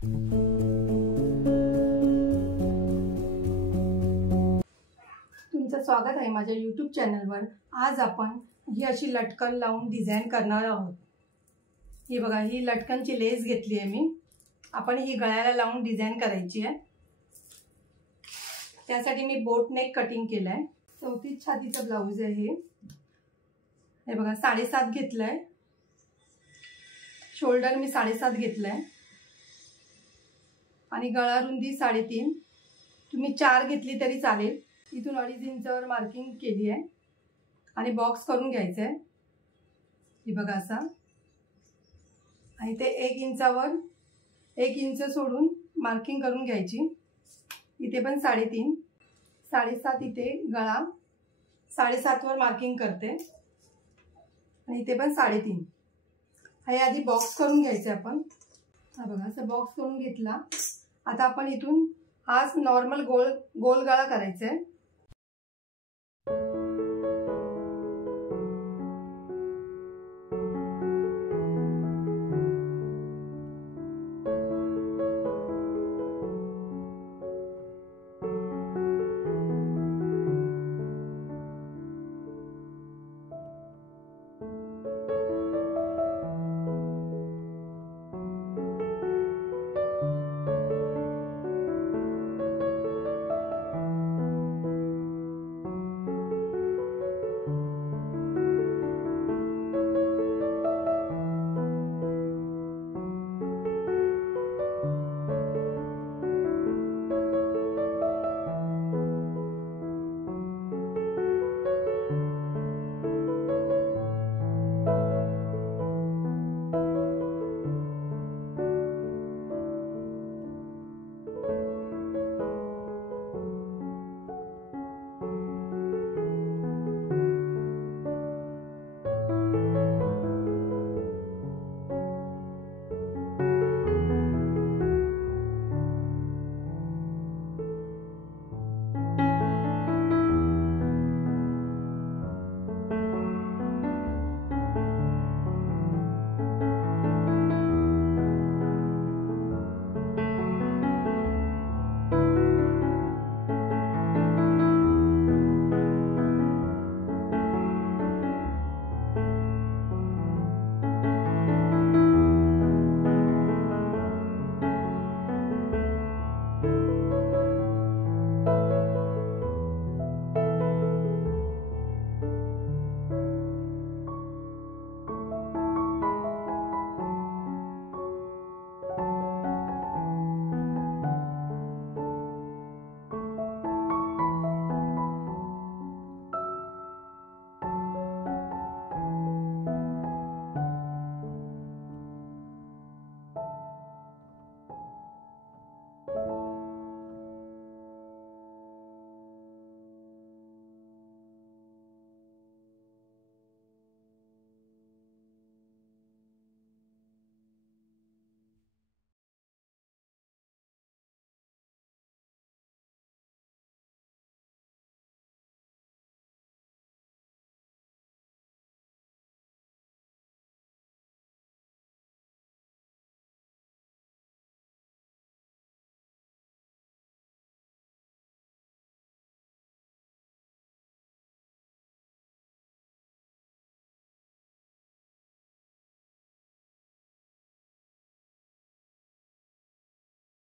तुमचं स्वागत आहे माझ्या यूट्यूब चॅनलवर। आज आपण ही अशी लटकन लावून डिझाइन करणार आहोत। ही बघा, ही लटकनची लेस घेतली आहे मी। आपण ही गळ्याला लावून डिझाइन करायची आहे। त्यासाठी मी बोट नेक कटिंग केलंय। 34 छातीचा ब्लाउज आहे हे बघा, 7.5 घेतलाय। शोल्डर मी 7.5 घेतलाय आणि गळा रुंदी 3.5। तुम्ही 4 घेतली तरी चालेल। इथून 2.5 इंचावर मार्किंग केली आहे आणि बॉक्स करून घ्यायचं आहे। हे बघा असा, आणि ते 1 इंचावर 1 इंच सोडून मार्किंग करून घ्यायची। इथे पण 3.5, 7.5 इथे गळा, 7.5 वर मार्किंग करते आणि इथे पण 3.5। हे आधी बॉक्स करून घ्यायचे आपण। हा बघा, असं बॉक्स करून घेतला। आता आपण इथून हा नॉर्मल गोल गळा करायचा आहे।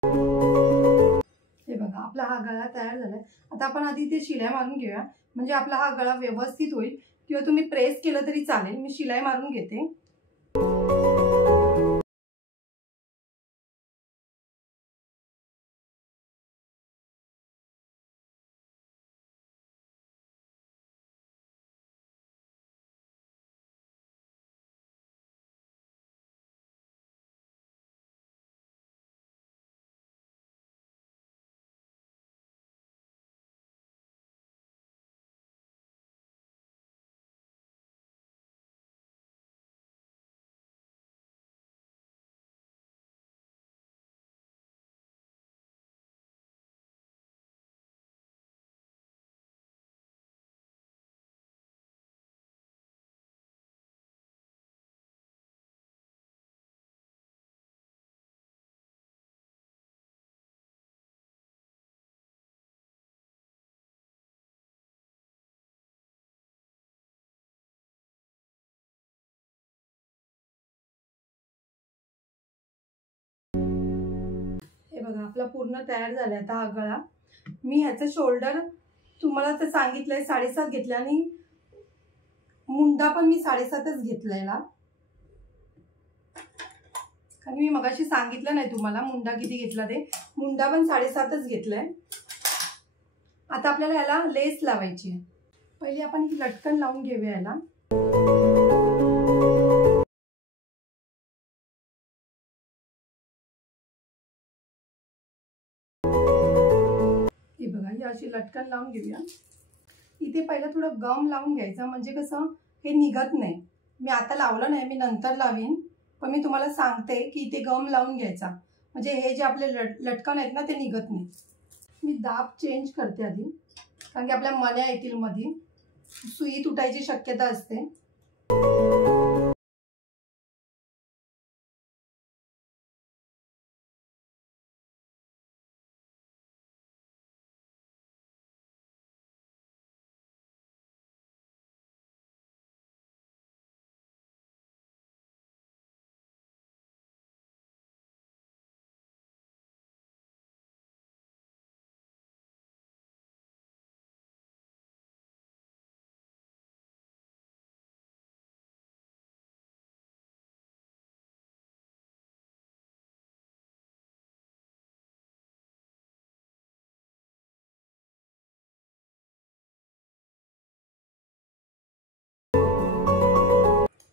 हे बघा, आपला हा गळा तयार झालाय। आता आपण आधी ते शिलाई मारून घेऊया, म्हणजे आपला हा गळा व्यवस्थित होईल। किंवा तुम्ही प्रेस केलं तरी चालेल। मी शिलाई मारून घेते। हे बघा आपला पूर्ण तयार झालाय आता हा गळा. मी ह्याचं शोल्डर तुम्हाला तर सांगितलंय 7.5 घेतलं आणि मुंडा पण मी 7.5च घेतलेला, कारण मी मगाशी सांगितलं नाही तुम्हाला मुंडा किती घेतला ते. मुंडा पण 7.5च घेतलाय. आता आपल्याला याला लेस लावायची आहे. पहिले आपण ही लटकन लावून घेऊया याला. हे बघा ही अशी लटकन लावून घेऊया. इथे पहिलं थोडं गम लावून घ्यायचं, म्हणजे कसं हे निघत नाही. मी आता लावलं नाही, मी नंतर लावीन, पण मी तुम्हाला सांगते की इथे गम लावून घ्यायचा, म्हणजे हे जे आपले लटकन आहेत ना ते निघत नाही. मी दाब चेंज करते आधी, कारण की आपल्या मण्या येतील मध्ये, सुई तुटायची शक्यता असते.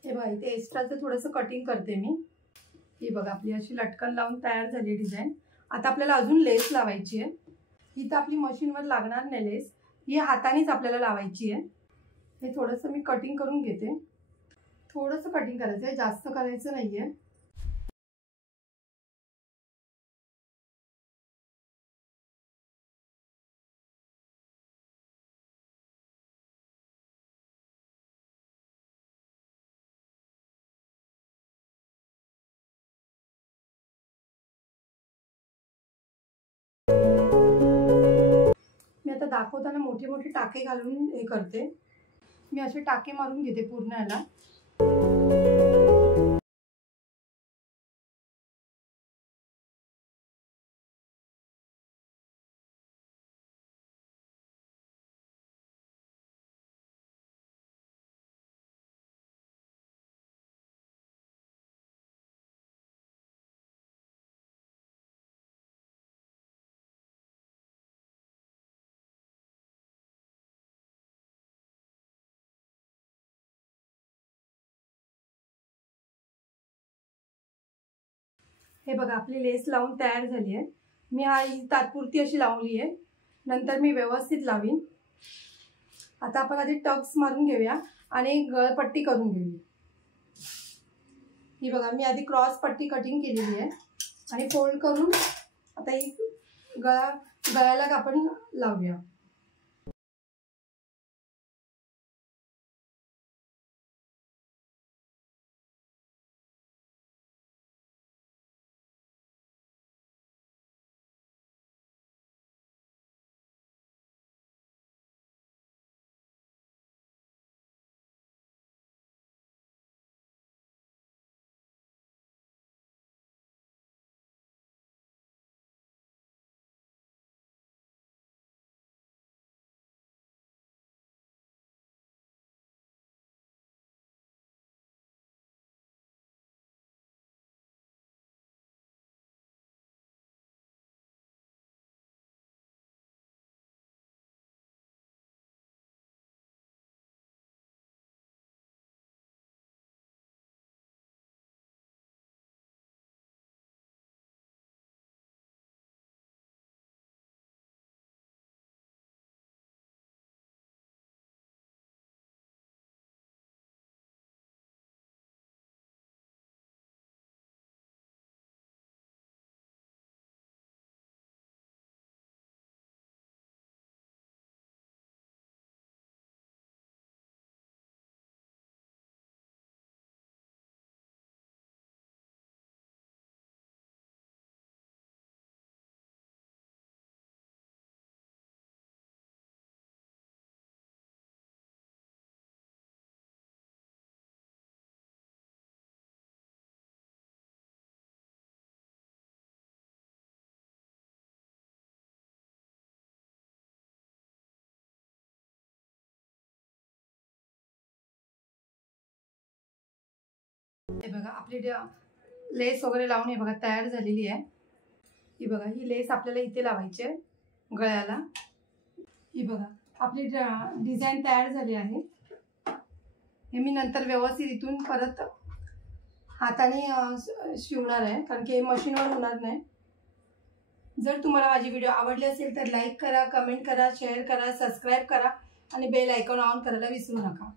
हे बघा इथे एक्स्ट्राचं थोडंसं कटिंग करते मी. ही बघा आपली अशी लटकन लावून तयार झाली डिझाईन. आता आपल्याला अजून लेस लावायची आहे. ही तर आपली मशीनवर लागणार नाही लेस, ही हातानेच आपल्याला लावायची आहे. हे थोडंसं मी कटिंग करून घेते. थोडंसं कटिंग करायचं आहे, जास्त करायचं नाहीये. मी आता दाखवताना मोठे मोठे टाके घालून हे करते. मी असे टाके मारून घेते पूर्ण याला. हे बघा आपली लेस लावून तयार झाली आहे. मी हा तात्पुरती अशी लावली आहे, नंतर मी व्यवस्थित लावीन. आता आपण आधी टक्स मारून घेऊया आणि गळपट्टी करून घेऊया. ही बघा मी आधी क्रॉस पट्टी कटिंग केलेली आहे आणि फोल्ड करून आता ही गळ्याला आपण लावूया. हे बघा आपली लेस वगैरे लावून हे बघा तयार झालेली आहे. ही बघा ही लेस आपल्याला इथे लावायची आहे गळ्याला. ही बघा आपली डिझाईन तयार झाली आहे. हे मी नंतर व्यवस्थित इथून परत हाताने शिवणार आहे कारण की हे मशीनवर होणार नाही. जर तुम्हाला माझी व्हिडिओ आवडली असेल तर लाईक करा, कमेंट करा, शेअर करा, सबस्क्राईब करा आणि बेल आयकॉन ऑन करायला विसरू नका.